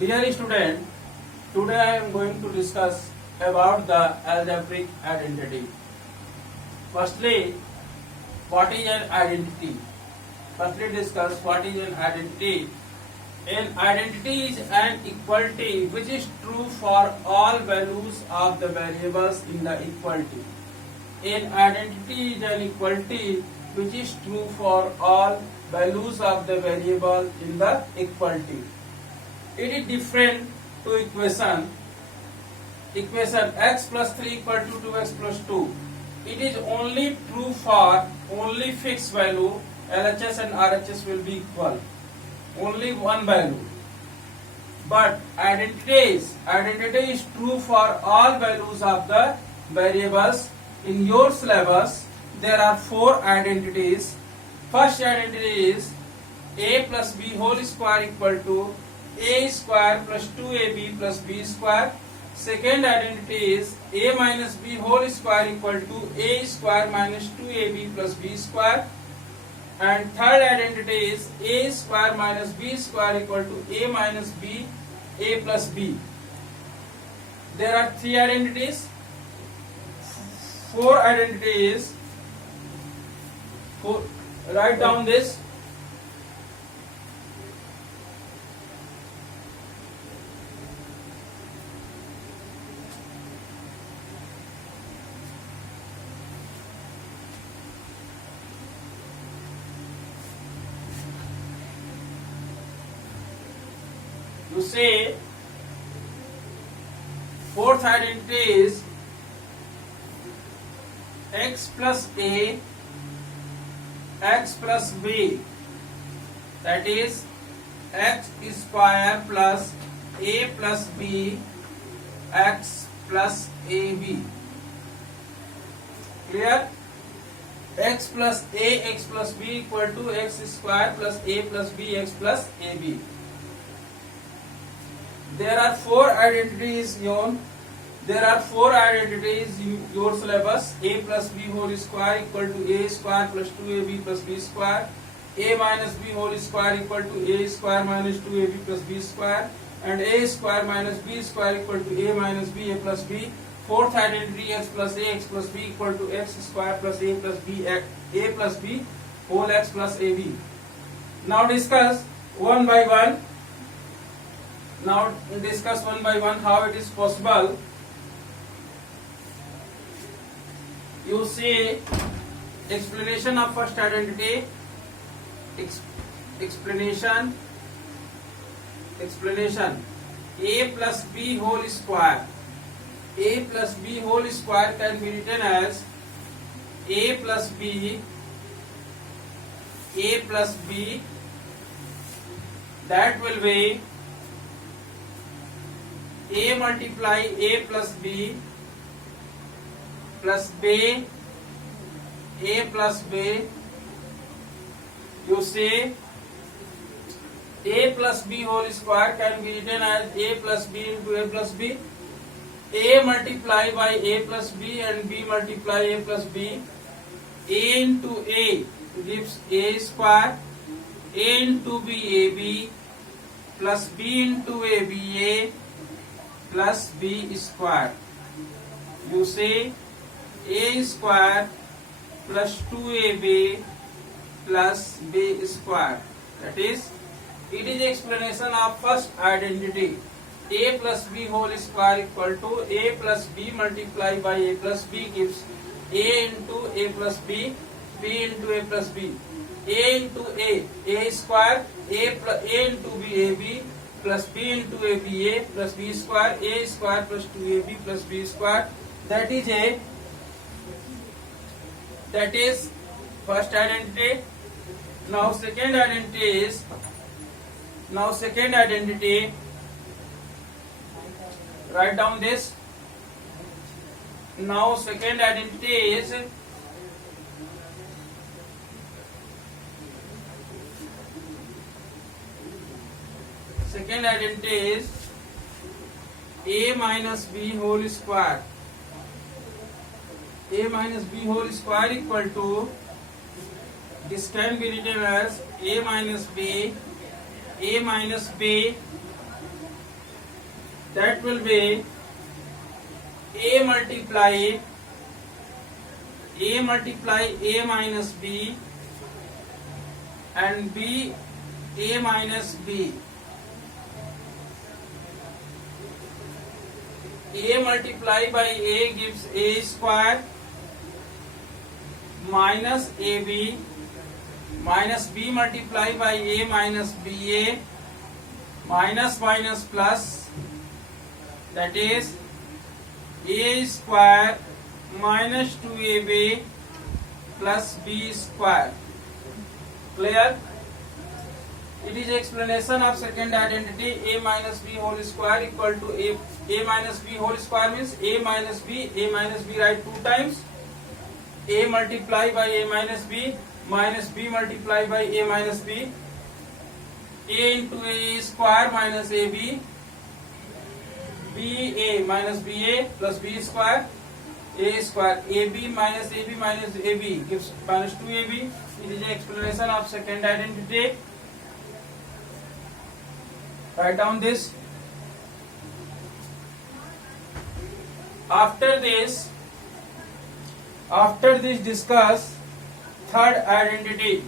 Dear student, today I am going to discuss about the algebraic identity. Firstly, what is an identity? Firstly, discuss what is an identity. An identity is an equality which is true for all values of the variables in the equality. An identity is an equality which is true for all values of the variable in the equality. It is different to equation x plus 3 equal to 2x plus 2. It is only true for only fixed value. LHS and RHS will be equal, only one value. But identity is true for all values of the variables. In your syllabus there are 4 identities. First identity is a plus b whole square equal to a square plus 2ab plus b square. Second identity is a minus b whole square equal to a square minus 2ab plus b square. And third identity is a square minus b square equal to a minus b, a plus b. There are 3 identities. 4 identities. Write down this. You say fourth identity is x plus a, x plus b, that is x square plus a plus b, x plus ab. Clear? X plus a, x plus b equal to x square plus a plus b, x plus ab. There are 4 identities in your syllabus. A plus b whole square equal to a square plus 2ab plus b square. A minus b whole square equal to a square minus 2ab plus b square. And a square minus b square equal to a minus b, a plus b. Fourth identity x plus a, x plus b equal to x square plus a plus b, a plus b whole x plus ab. Now discuss one by one. How it is possible. You see explanation of first identity. Explanation. A plus b whole square. A plus b whole square can be written as a plus b, that will be a multiply a plus b plus b, a plus b. You see a plus b whole square can be written as a plus b into a plus b. A multiply by a plus b and b multiply a plus b. A into a gives a square. A into b, ab plus b into a, ba plus b square. You say a square plus 2ab plus b square. That is, it is explanation of first identity. A plus b whole square equal to a plus b multiplied by a plus b gives a into a plus b, b into a plus b. A into a square, a into b, ab plus b into a, ba plus b square, a square plus 2ab plus b square. That is first identity. Now second identity. Write down this. Now second identity is a minus b whole square. A minus b whole square equal to, this can be written as a minus b that will be A multiply A minus B and B A minus B. A multiply by A gives A square minus AB minus B multiply by A minus BA minus minus plus, that is A square minus 2AB plus B square. Clear? It is explanation of second identity. A minus B whole square equal to A minus B whole square means A minus B write 2 times. A multiply by A minus B multiply by A minus B. A into A square minus AB. BA minus BA plus B square. A square. AB minus AB gives minus 2AB. It is an explanation of second identity. Write down this. After this discuss third identity.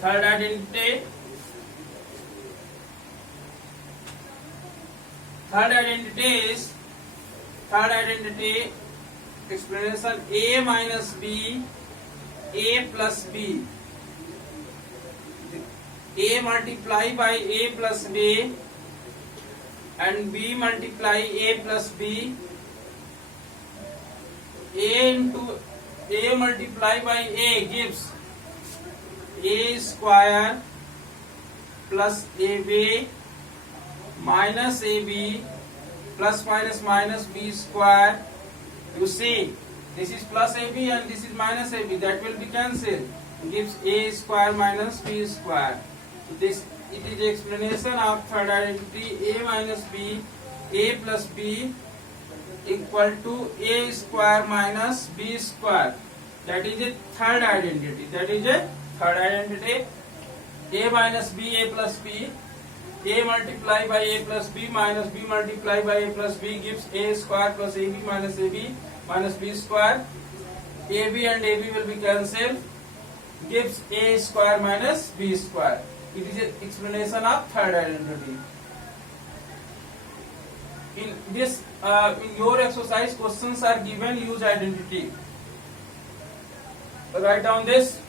Third identity explanation. A minus B A plus B. A multiply by A plus B and B multiply A plus B. A into A multiply by A gives A square plus AB minus AB plus minus minus B square. You see, this is plus AB and this is minus AB. That will be cancelled. Gives A square minus B square. This it is the explanation of third identity. A minus B A plus B equal to A square minus B square. That is a third identity. A minus B A plus B. A multiply by A plus B minus B multiply by A plus B gives A square plus AB minus B square. AB and AB will be cancelled. Gives A square minus B square. It is an explanation of third identity. In this, in your exercise, questions are given. Use identity. Write down this.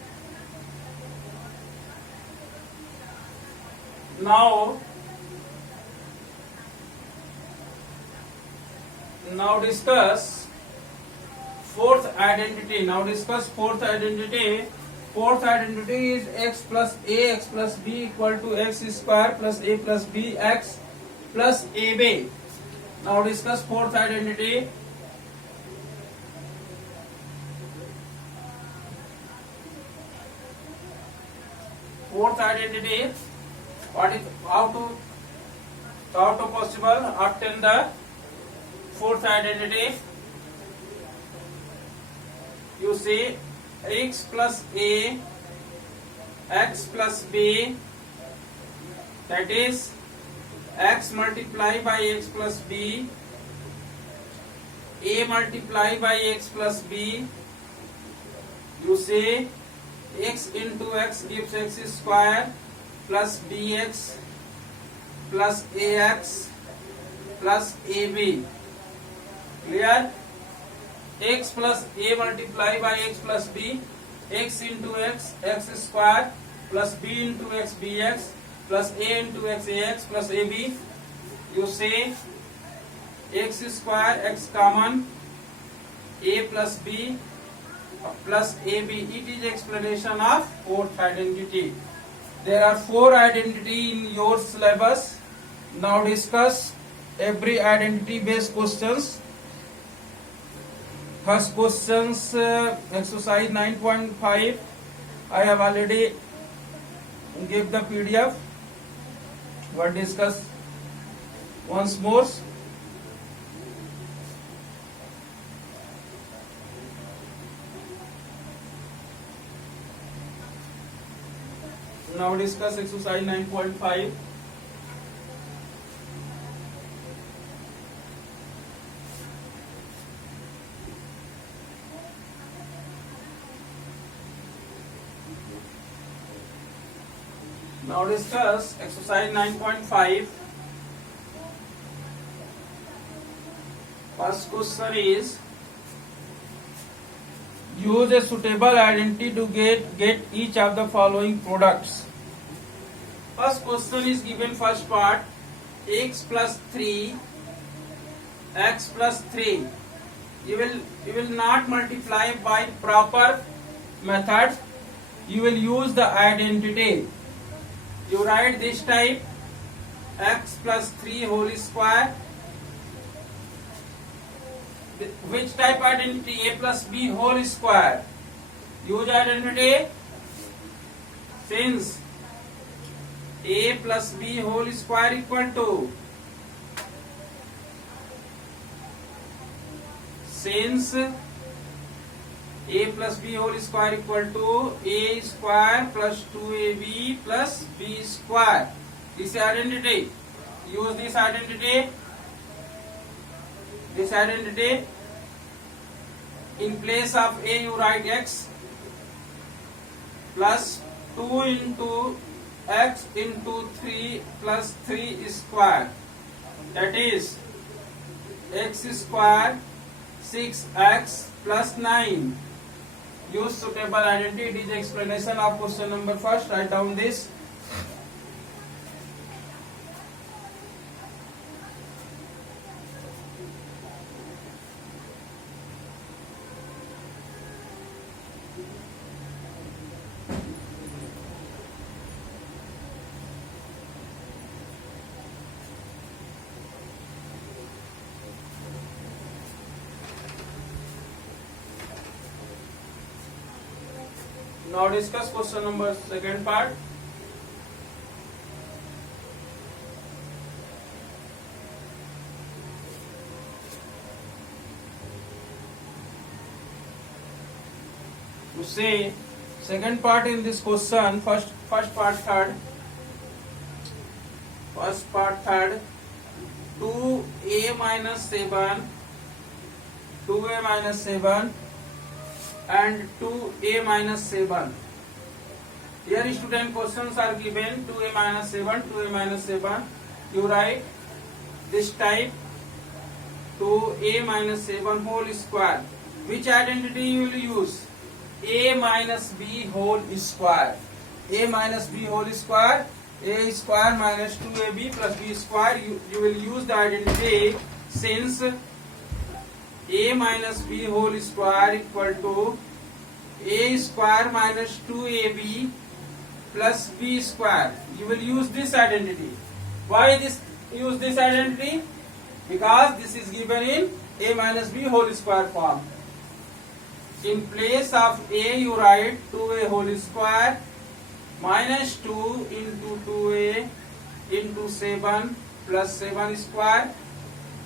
Now discuss fourth identity. Fourth identity is x plus B equal to x square plus A plus B x plus AB. Now discuss fourth identity. Fourth identity. What is how to possible obtain the fourth identity? You see x plus A x plus B, that is x multiply by x plus B, A multiply by x plus B. You say x into x gives x square plus bx plus ax plus ab. Clear? X plus A multiply by x plus B, x into x square plus B into x bx plus A into x ax plus ab. You say x square x common, A plus B plus ab. It is explanation of fourth identity. There are 4 identity in your syllabus. Now discuss every identity based questions. First questions, exercise 9.5. I have already give the PDF. But discuss once more. Now discuss exercise 9.5. Now discuss exercise 9.5. First question is, use a suitable identity to get each of the following products. First question is given first part, x plus 3, x plus 3. You will not multiply by proper method. You will use the identity. You write this type, x plus 3 whole square. Which type identity? A plus b whole square. Use identity. Since a plus b whole square equal to, since a plus b whole square equal to a square plus 2ab plus b square. This identity. Use this identity. This identity. In place of a you write x plus 2 into x into 3 plus 3 square. That is x square 6x plus 9. Use suitable identity. It is explanation of question number first. Write down this. Now discuss question number second part. To say second part in this question, first part third. First part third. 2a minus 7. 2a minus 7. And 2a minus 7. Here student questions are given 2a minus 7, 2a minus 7. You write this type 2a minus 7 whole square. Which identity you will use? A minus b whole square. A minus b whole square. A square minus 2ab plus b square. You will use the identity since a minus b whole square equal to a square minus 2ab plus b square. You will use this identity. Why use this identity? Because this is given in a minus b whole square form. In place of a you write 2a whole square minus 2 into 2a into 7 plus 7 square.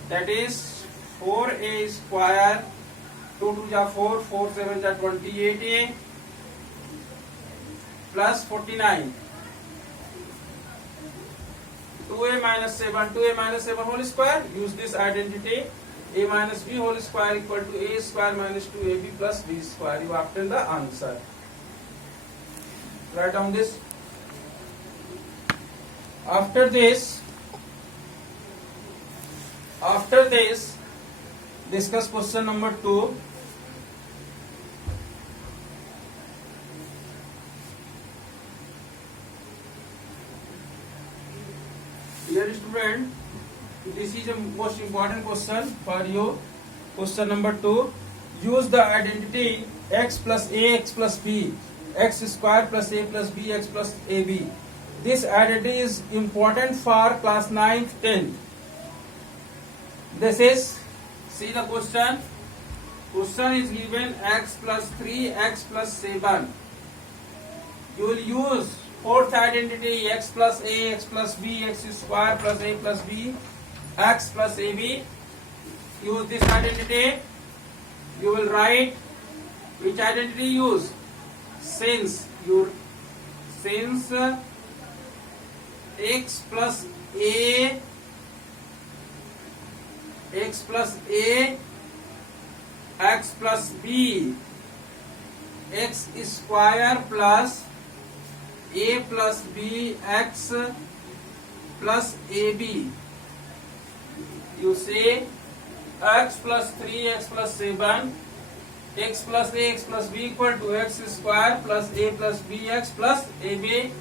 That is 4a square, 2 2 ja 4, 4 7 ja 28a plus 49. 2a minus 7, 2a minus 7 whole square. Use this identity. A minus b whole square equal to a square minus 2ab plus b square. You obtain the answer. Write down this. After this, discuss question number 2. Dear student, this is a most important question for you. Question number 2. Use the identity x plus a x plus b, x square plus a plus b x plus ab. This identity is important for class 9th, 10th. This is, see the question. Question is given x plus 3, x plus 7. You will use fourth identity x plus a, x plus b, x square plus a plus b, x plus ab. Use this identity. You will write which identity use. Since x plus a, x plus a, x plus b, x square plus a plus b x plus ab. You say x plus 3x plus 7, x plus a x plus b equal to x square plus a plus bx plus ab.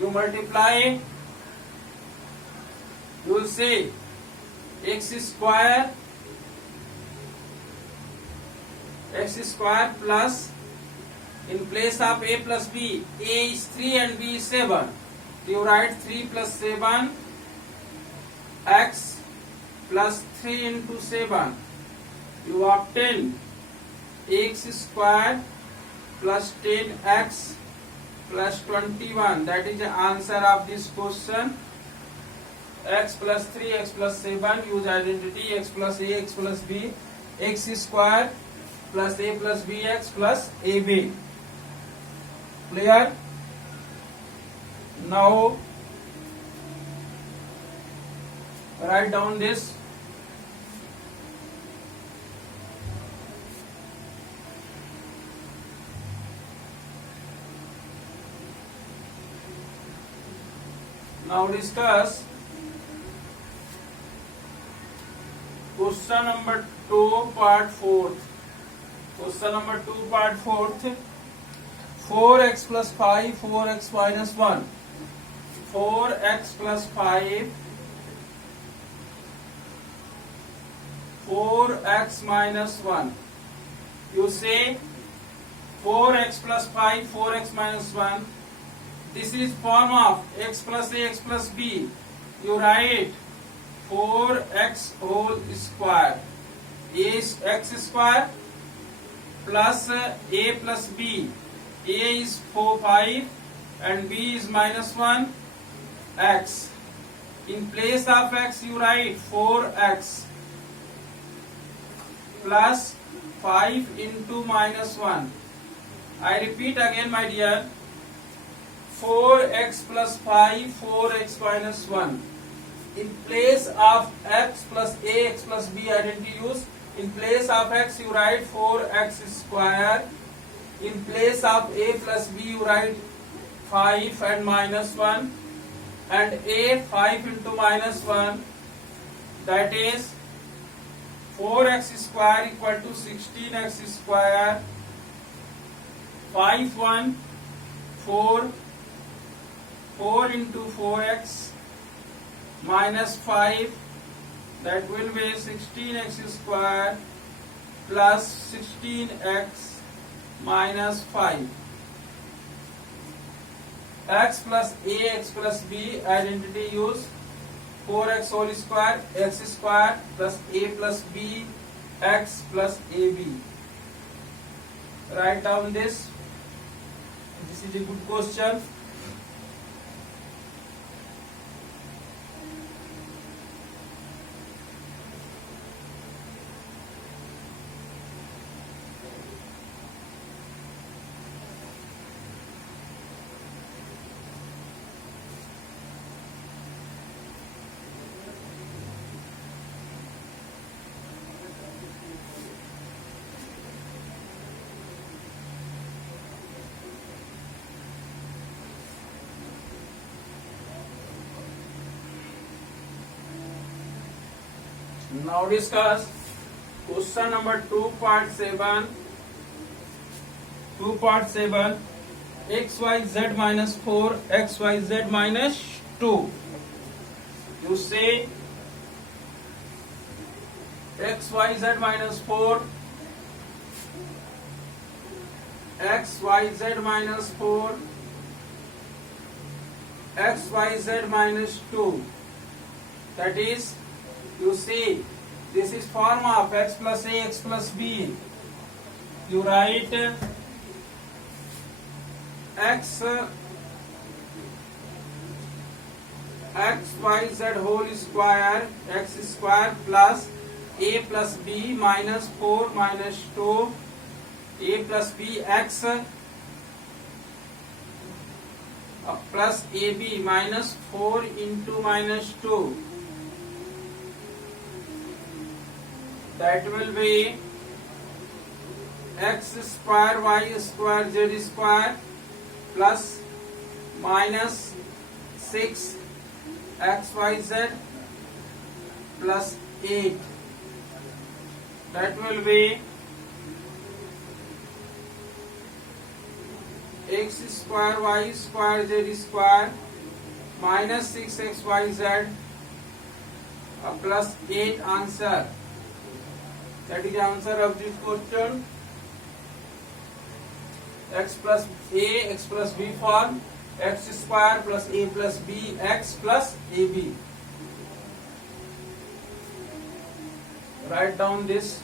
You multiply, you will say x square plus, in place of a plus b, a is 3 and b is 7. You write 3 plus 7 x plus 3 into 7. You obtain x square plus 10x plus 21. That is the answer of this question. X plus 3, x plus 7. Use identity x plus a, x plus b. X square plus a plus bx plus ab. Clear? Now write down this. Now discuss question number 2 part 4th. Question number 2 part 4th. 4x plus 5, 4x minus 1. 4x plus 5, 4x minus 1. You say 4x plus 5, 4x minus 1. This is form of x plus a, x plus b. You write 4x whole square. A is x square plus a plus b. A is 4, 5 and b is minus 1 x. In place of x you write 4x plus 5 into minus 1. I repeat again, my dear. 4x plus 5, 4x minus 1. In place of x plus a, x plus b identity use. In place of x you write 4x square. In place of a plus b you write 5 and minus 1. And a 5 into minus 1. That is 4x square equal to 16x square. 5 1 4. 4 into 4x minus 5, that will be 16x square plus 16x minus 5. X plus a, x plus b identity use. 4x whole square, x square plus a plus b, x plus ab. Write down this. This is a good question. Now discuss question number 2 part 7. 2 part 7. xyz minus 4, xyz minus 2. You say xyz minus 4, xyz minus 4, xyz minus 2. That is, you see, this is form of x plus a, x plus b. You write x y z whole square, x square plus a plus b minus 4 minus 2, a plus b x plus ab minus 4 into minus 2. That will be x square y square z square plus minus 6 xyz plus 8. That will be x square y square z square minus 6xyz plus 8 answer. That is the answer of this question. X plus a, x plus b form, x square plus a plus b, x plus ab. Write down this.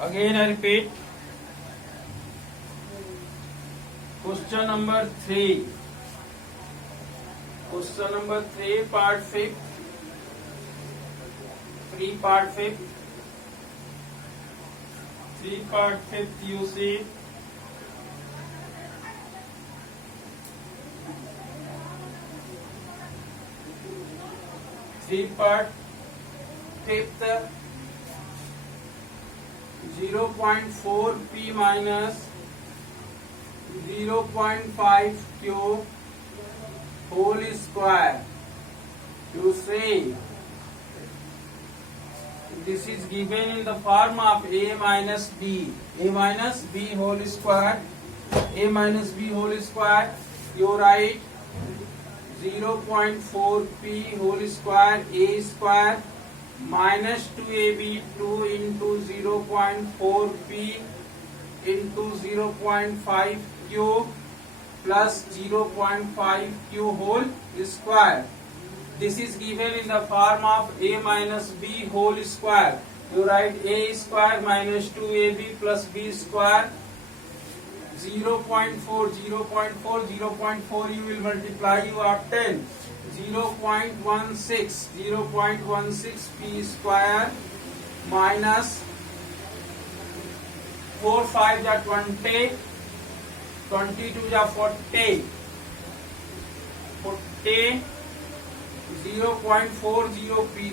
Again I repeat. Question number 3. Question number 3, part 5th. 3 part 5th. 3 part 5th you see. Three part 5th. 0.4 p minus 0.5 q whole square. You say this is given in the form of a minus b. A minus b whole square. A minus b whole square. You write 0.4 p whole square a square minus 2ab 2 into 0.4 p into 0.5 q plus 0.5 q whole square. This is given in the form of a minus b whole square. You write a square minus 2ab plus b square. 0.4 you will multiply, you are 10. 0.16 p square minus 4 5 ja 20, 22 ja 40, 0.40 p